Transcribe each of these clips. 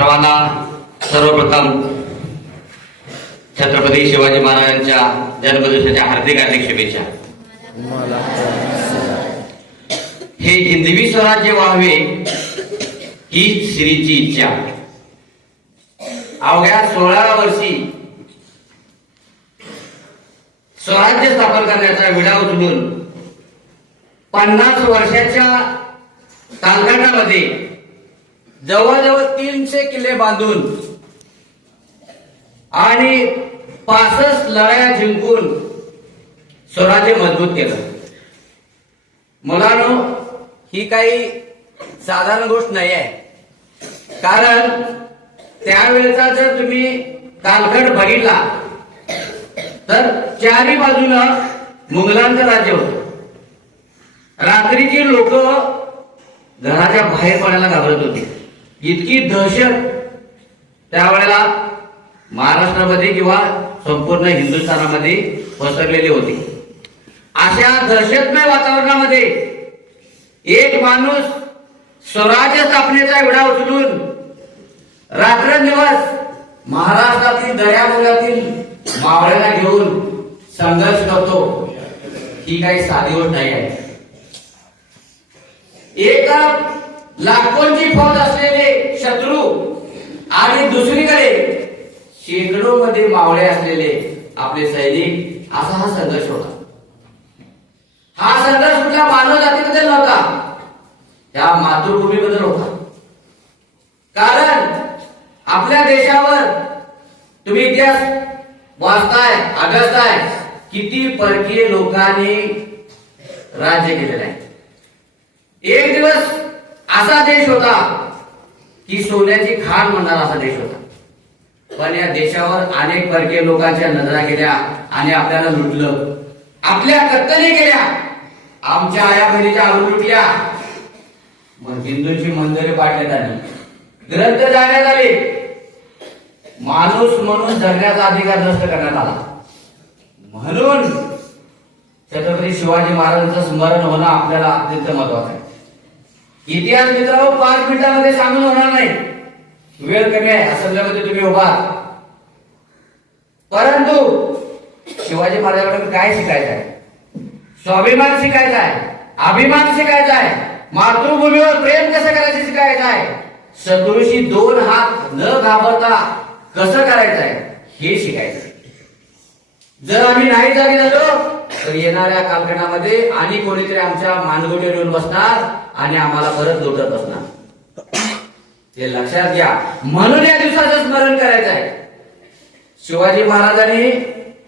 सर्वांना सर्वप्रथम छत्रपती शिवाजी महाराजांच्या जन्मदिवसाच्या हार्दिक हार्दिक शुभेच्छा. हे हिंदवी स्वराज्य व्हावे ही श्रीची इच्छा. अवघ्या 16 वर्षी स्वराज्य स्थापन करण्याचा विडा उचलून 50 वर्षाच्या कालखंडामध्ये जवळजवळ 300 किल्ले बांधून आणि 65 लढाया जिंकून स्वराज्य मजबूत केलं. मुलांनो, ही काही साधारण गोष्ट नाही आहे. कारण त्यावेळेचा जर तुम्ही कालखंड बघितला तर चारी बाजूला मुघलांचं राज्य होतं. रात्रीची लोक घराच्या बाहेर पडायला घाबरत होती. इतकी दहशत त्यावेळेला महाराष्ट्रामध्ये किंवा संपूर्ण हिंदुस्थानामध्ये पसरलेली होती. अशा दहशतमय वातावरणामध्ये एक माणूस स्वराज्य स्थापनेचा विडा उचलून रात्रंदिवस महाराष्ट्रातील दर्याखोऱ्यातील मावळ्यांना घेऊन संघर्ष करतो. ही काही साधी गोष्ट नाही आहे. एक लाखोंची फौज असलेले शत्रू आणि दुसरीकडे शेकडो मध्ये मावळे असलेले आपले सैनिक, असा हा संघर्ष होता. हा संघर्ष कुठल्या मानव जातीबद्दल नव्हता, त्या मातृभूमीबद्दल होता. कारण आपल्या देशावर तुम्ही इतिहास वाचताय, अभ्यासताय, किती परकीय लोकांनी राज्य केलेलं आहे. एक दिवस असा देश होता की सोन्याची खाण म्हणणारा असा देश होता. पण या देशावर अनेक परकीय लोकांच्या नजरा गेल्या आणि आपल्याला लुटलं, आपल्या कत्तली केल्या, आमच्या आया बहिणीच्या आवड लुटल्या. मग हिंदूंची मंदिरे पाडण्यात आली, ग्रंथ जाळण्यात आले, माणूस म्हणून जगण्याचा अधिकार नष्ट करण्यात आला. म्हणून छत्रपती शिवाजी महाराजांचं स्मरण होणं आपल्याला अत्यंत महत्वाचं आहे. इतिहास मित्रांनो 5 मिनिटांमध्ये सांगून होणार नाही, वेळ कमी आहे. असल्यामध्ये तुम्ही उभा, परंतु शिवाजी महाराजांकडे काय शिकायचं आहे? स्वाभिमान शिकायचा आहे, अभिमान शिकायचा आहे, मातृभूमीवर प्रेम कसं करायचं शिकायचं आहे, शत्रूशी 2 हात न घाबरता कसं करायचं आहे हे शिकायचं आहे. जर आम्ही नाही जागी झालो तर येणाऱ्या कालखंडामध्ये आणि कोणीतरी आमच्या मानगुटीवर येऊन बसणार आणि आम्हाला परत लुटत असणार. हे लक्षात घ्या. म्हणून या दिवसाचं स्मरण करायचं आहे. शिवाजी महाराजांनी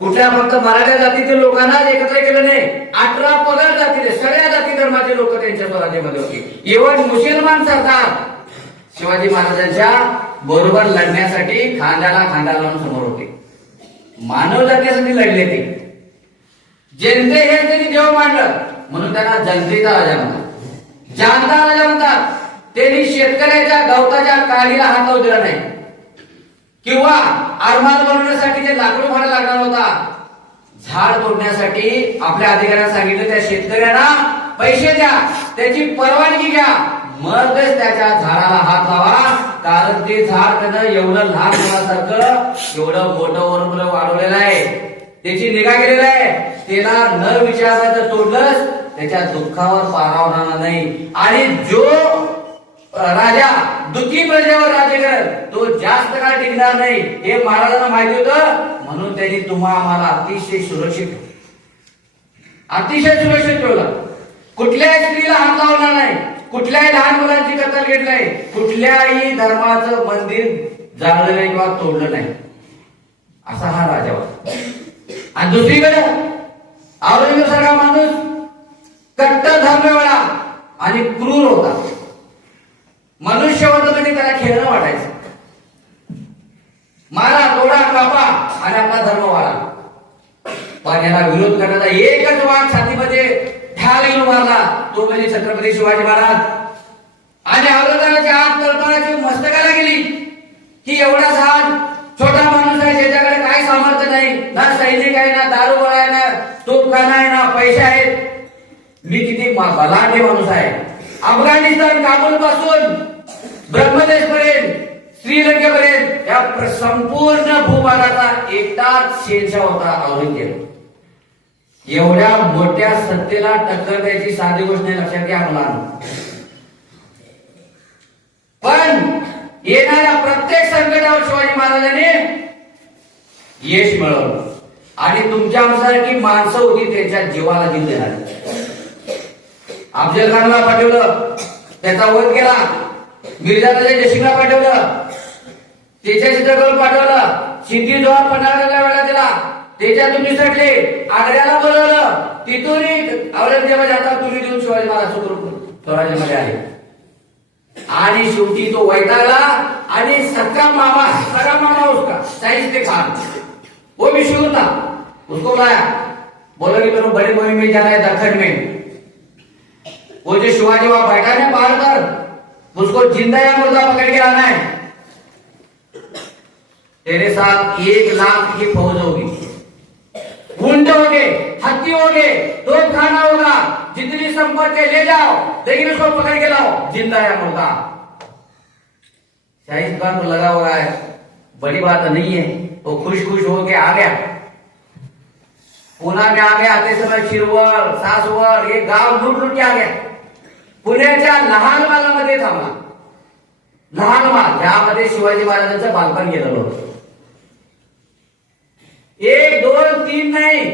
कुठल्या फक्त मराठा जातीतील लोकांना एकत्र केलं नाही, 18 पगड जातीचे सगळ्या जाती धर्माचे लोक त्यांच्या स्वराज्यामध्ये होते. इव्हन मुसलमान सरदार शिवाजी महाराजांच्या बरोबर लढण्यासाठी खांद्याला खांदा लावून समोर होते. मानव जातीसाठी लढले ते. जनते हे त्यांनी देव मांडलं म्हणून त्यांना जनतेचा राजा म्हणतात, जानता राजा म्हणतात. त्यांनी शेतकऱ्याच्या गवताच्या काळीला हात लावू दिला नाही किंवा आरमार बनवण्यासाठी जे लाकूड भाडं लागणार होता, झाड तोडण्यासाठी आपल्या अधिकाऱ्यांना सांगितलं त्या शेतकऱ्यांना पैसे द्या, त्याची परवानगी घ्या, मगच त्याच्या झाडाला हात लावा. कारण ते झाड त्यानं एवढं लहान मुलासारखं एवढं मोठं वरून वाढवलेलं आहे, त्याची निगा केलेली आहे. त्याला न विचारता जर तोडलंच त्याच्या दुःखावर पारा होणार नाही. आणि जो राजा दुःखी प्रजेवर राज्य करत तो जास्त काळ टिकणार नाही हे महाराजांना माहिती होतं. म्हणून त्यांनी तुम्हा आम्हाला अतिशय सुरक्षित ठेवलं. कुठल्याही स्त्रीला हात लावणार नाही, कुठल्याही लहान मुलांची कत्तल घेतली नाही, कुठल्याही धर्माचं मंदिर जाळलं नाही किंवा तोडलं नाही, असा हा राजा होता. आणि दुसरीकडे औरंगजेब सारखा माणूस कट्टर धर्मवेळा आणि क्रूर होता. मनुष्य होतं म्हणजे त्याला खेळणं वाटायचं. मारा, तोडा, कापा आणि आपला धर्म वाढा. पण याला विरोध करण्याचा एकच वाट छातीमध्ये ठाल घेऊन मारला, तो म्हणजे छत्रपती शिवाजी महाराज. आणि औरंगजेबाच्या हात तळपाण्याची मस्तकाला गेली की एवढा लहान छोटा माणूस आहे ज्याच्याकडे काही सामर्थ्य नाही, ना सैनिक आहे, ना दारूगोळा आहे, ना तोफखाना आहे, ना पैसे आहेत. मी किती बलाढ्य माणूस आहे. अफगाणिस्तान काबूल पासून ब्रह्मदेश पर्यंत, श्रीलंका संपूर्ण भूभागाचा एकटाच शेरशाह होता औरंगजेब. एवढ्या मोठ्या सत्तेला टक्कर द्यायची साधी गोष्ट नाही, लक्षात घ्या मुलांना. पण येणाऱ्या प्रत्येक संकटावर शिवाजी महाराजांनी यश मिळवलं. आणि तुमच्यासारखी माणसं होती त्याच्या जीवाला जीव देणारी. अफजल खानला पाठवलं, त्याचा वध केला. मिर्झाच्या जयसिंगला पाठवलं, त्याच्या चित्रकला पाठवलं. सिद्धी जोहर पन्हाळगडला वेळा दिला, त्याच्यातून निसटले. आग्र्याला बोलवलं, तिथूनही औरंगजेबाच्या हातात तुम्ही देऊन शिवाजी महाराज स्वराज्यामध्ये आले. आणि शेवटी तो वैतागला आणि सगळा मामा उसका शाहिस्ते खान वो भी शुरू था, उसको बुलाया. बोला कि तेरे बड़ी मुहिम में जाना है दक्खन में. वो जो शिवाजी वहां बैठा है बाहर कर, उसको जिंदा या मुर्दा पकड़ के लाना है. तेरे साथ 1 लाख की फौज होगी, ऊंट होंगे, हत्ती होंगे, तोपखाना होगा, जितनी संपत्ति ले जाओ, लेकिन उसको पकड़ के लाओ, जिंदा या मुर्दा. शाहिद खान को लगा हुआ है बड़ी बात नहीं है, वो खुश होके आ गया. पुणे में आ गया. आते समय शिरवळ, सासवड हे गाव लूट के आ गया. पुण्याच्या लहानमालामध्ये थांबला. लहानमाल ज्यामध्ये शिवाजी महाराजांचं बालपण गेलेलं होतं. 1, 2, 3 नाही,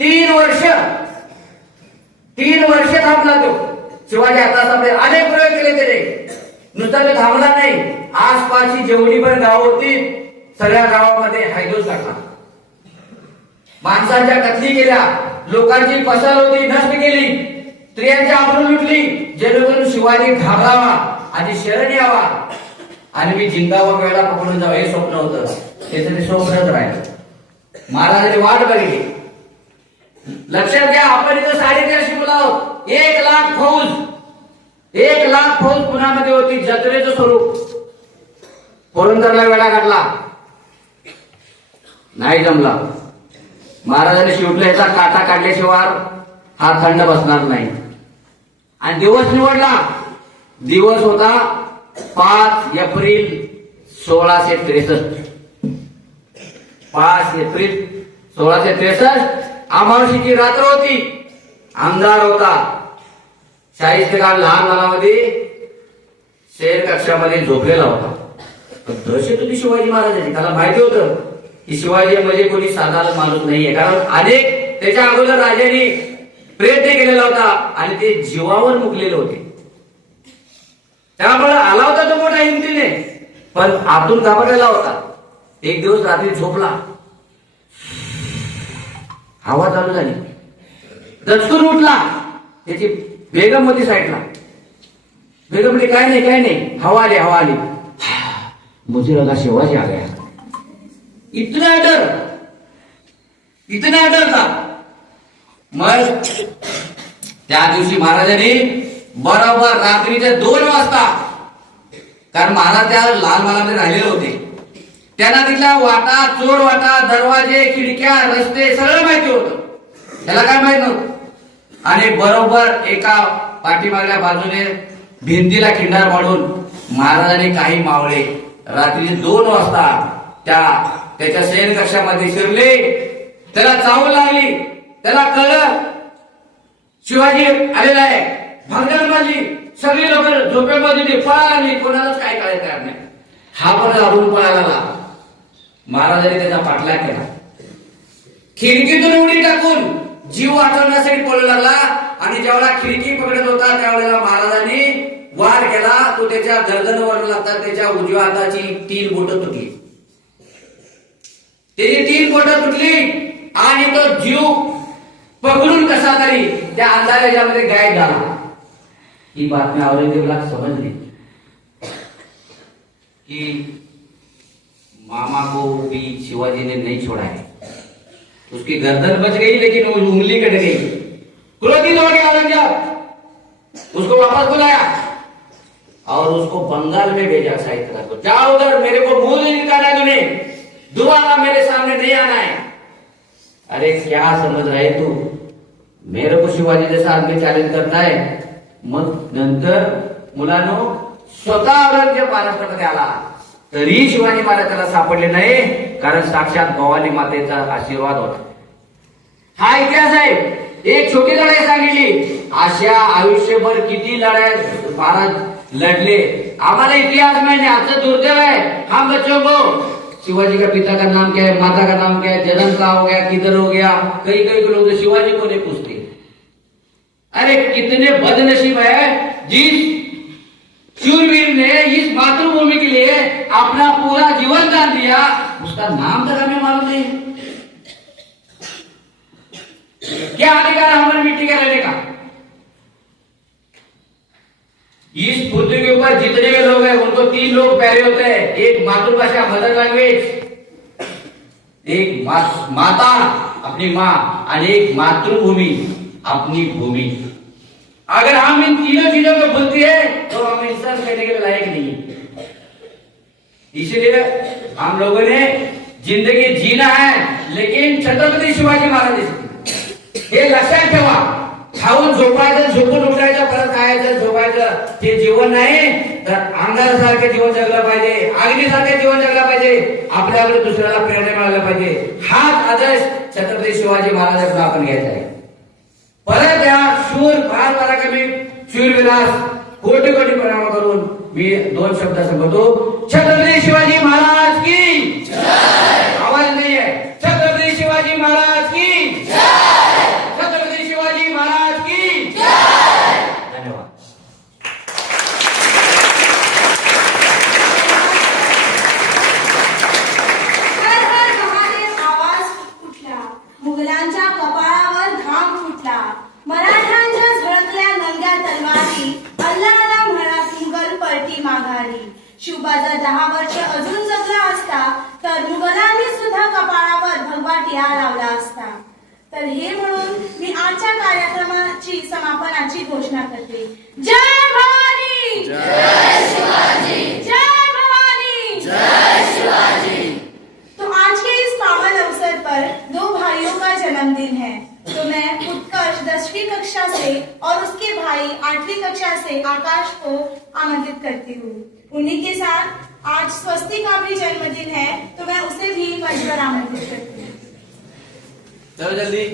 3 वर्ष. 3 वर्ष थांबला तो. शिवाजी हातासमोर अनेक प्रयोग केले त्याने. नुसता तो थांबला नाही, आसपासची जेवढी पण गाव होती सगळ्या गावामध्ये हैदोस टाकला. माणसांच्या कत्ली केल्या, लोकांची फसल होती नष्ट केली, स्त्रियांची आबरू लुटली, जेणेकरून शिवाजी घाबरावा आणि शरण यावा आणि मी जिंकावा वेळा पकडून जावं हे स्वप्न होतं. त्याचं ते स्वप्नच राहिलं. महाराजांनी वाट बघितली. लक्षात घ्या, आपण इथं 450 मुलं आहोत. 1 लाख फौज, 1 लाख फौज पुण्यामध्ये होती. जत्रेचं स्वरूप. पुरंदरला वेळा घातला, नाही जमला. महाराजांनी शिवटल्याचा काटा काढल्याशिवाय हा थंड बसणार नाही. आणि दिवस निवडला. दिवस होता 5 एप्रिल 1663. 5 एप्रिल 1663 अमावस्येची रात्र होती. अंधार होता. शाहिस्ते खान लहान मुलामध्ये शेर कक्षामध्ये झोपलेला होता. दहशत होती शिवाजी महाराजांची. त्याला माहिती होतं की शिवाजी म्हणजे कोणी साधारण माणूस नाहीये, कारण अनेक त्याच्या अगोदर राजांनी प्रयत्न केलेला होता आणि ते जीवावर मुकलेले होते. त्यामुळे आला होता तो मोठा हिमतीने, पण आतून घाबरलेला होता. एक दिवस रात्री झोपला, हवा चालू झाली, दचकून उठला. त्याची बेगम होती साईडला. बेगम म्हणजे काय नाही, हवा आली. मुझे लगा शिवाजी आ गया. इतना डर था. मग त्या दिवशी महाराजांनी बरोबर रात्रीच्या 2 वाजता, कारण महाराज त्या लाल महालामध्ये राहिलेले होते, त्यांना तिथल्या वाटा, चोर वाटा, दरवाजे, खिडक्या, रस्ते सगळं माहिती होतं. त्याला काय माहित नव्हतं. आणि बरोबर एका पाठीमागल्या बाजूने भिंतीला खिंडार मारून महाराजांनी काही मावळे रात्री 2 वाजता त्याच्या शयन कक्षामध्ये शिरले. त्याला चावल लागली. त्याला कळलं शिवाजी आलेला आहे. भांगड मारली. सगळी लोक झोपेमध्ये पळाली. कोणालाच काय कळायचं तयार नाही. हा पण लागून पळाला. महाराजांनी त्याचा पाठलाग केला. खिडकीतून उडी टाकून जीव वाचवण्यासाठी पळू लागला. आणि जेव्हा खिडकी पकडत होता त्यावेळेला महाराजांनी वार केला. तो त्याच्या गर्दनवर लागता त्याच्या उजव्या हाताची 3 बोटं तुटली. त्याची 3 बोटं तुटली आणि तो जीव पकडून कसा तरी त्या अंधाराच्यामध्ये गायब झाला. ही बातमी औरंगजेबला समजली कि मामा को भी शिवाजी ने नहीं छोड़ा है. उसकी गर्दन बच गई लेकिन वो उंगली कट गई. क्रोधित हो गया औरंगजेब. उसको वापस बुलाया और उसको बंगाल में भेजा. साहित्य को जाओ उधर, मेरे को मुंह नहीं दिखाना है, तूने दोबारा मेरे सामने नहीं आना है. अरे क्या समझ रहा है तू, मेरे को शिवाजी जैसा आदमी चॅलेंज करता है. मग नंतर मुलांनो स्वतः औरंगजेब महाराष्ट्रामध्ये आला. तरी शिवाजी महाराज त्याला सापडले नाही, कारण साक्षात भवानी मातेचा आशीर्वाद होता. हा इतिहास आहे. एक छोटी लढाई सांगितली. अशा आयुष्यभर किती लढाई महाराज लढले आम्हाला इतिहास माहिती. आजचं दुर्दैव है हम बच्चों को शिवाजी का पिता का नाम क्या है, माता का नाम क्या है, जन्म कहाँ हो गया, किधर हो गया, कई कई लोग तो शिवाजी को नहीं पूछते. अरे कितने बदनसीब है जिस शूरवीर ने इस मातृभूमि के लिए अपना पूरा जीवन दान दिया, उसका नाम तक हमें मालूम नहीं. क्या अधिकार है हमारी मिट्टी का रहने का? इस पृथ्वी के ऊपर जितने भी लोग हैं उनको 3 लोग प्यारे होते हैं. एक मातृभाषा मदर लैंग्वेज, एक माता अपनी माँ, और एक मातृभूमि अपनी भूमि. अगर हम इन तीनों चीजों को भूलते हैं तो हम इंसान कहने के लायक नहीं है. इसलिए हम लोगों ने जिंदगी जीना है, लेकिन छत्रपती शिवाजी महाराज हे लक्षात ठेवा. खाऊन झोपायचं, झोपून उठायचं, परत खायचं, झोपायचं ते जीवन नाही. तर अंगासारखं जीवन जगलं पाहिजे, अग्नीसारखं जीवन जगलं पाहिजे, आपल्याकडे दुसऱ्याला प्रेरणा मिळायला पाहिजे. हाच आदर्श छत्रपती शिवाजी महाराजांना आपण घ्यायचा आहे. परत या शूर फार पराक्रमी शूरविलास कोटी कोटी प्रणाम करून मी 2 शब्द सांगतो. छत्रपती शिवाजी महाराज की जय. आवाज नाही आहे. छत्रपती शिवाजी महाराज की जय. छत्रपती शिवाजी महाराज की जय. धन्यवाद. हर हर महादेव आवाज उठला, मुघलांच्या कपाळावर घाम फुटला, मराठ्यांच्या झळकल्या नंग्या तलवारी, अल्लाला म्हणा मुघल पलटी माघारी. शिवबाजा 10 वर्ष अजून जगला असता तर मुघलांनी सुद्धा कपाळावर भगवा टिळा लावला असता. तर हे म्हणून मी आजच्या कार्यक्रमाची समापनाची घोषणा करते. जय भवानी, जय शिवाजी, जय भवानी, जय शिवाजी. तो आज के इस पावन अवसर पर 2 भाइयों का जन्मदिन है, तो मैं उत्कर्ष 10वीं कक्षा से और उसके भाई 8वीं कक्षा से आकाश को आमंत्रित करती हूँ. उन्हीं के साथ आज स्वस्ति का भी जन्मदिन है, तो मैं उसे भी मंच पर आमंत्रित करती हूँ. चलो जल्दी.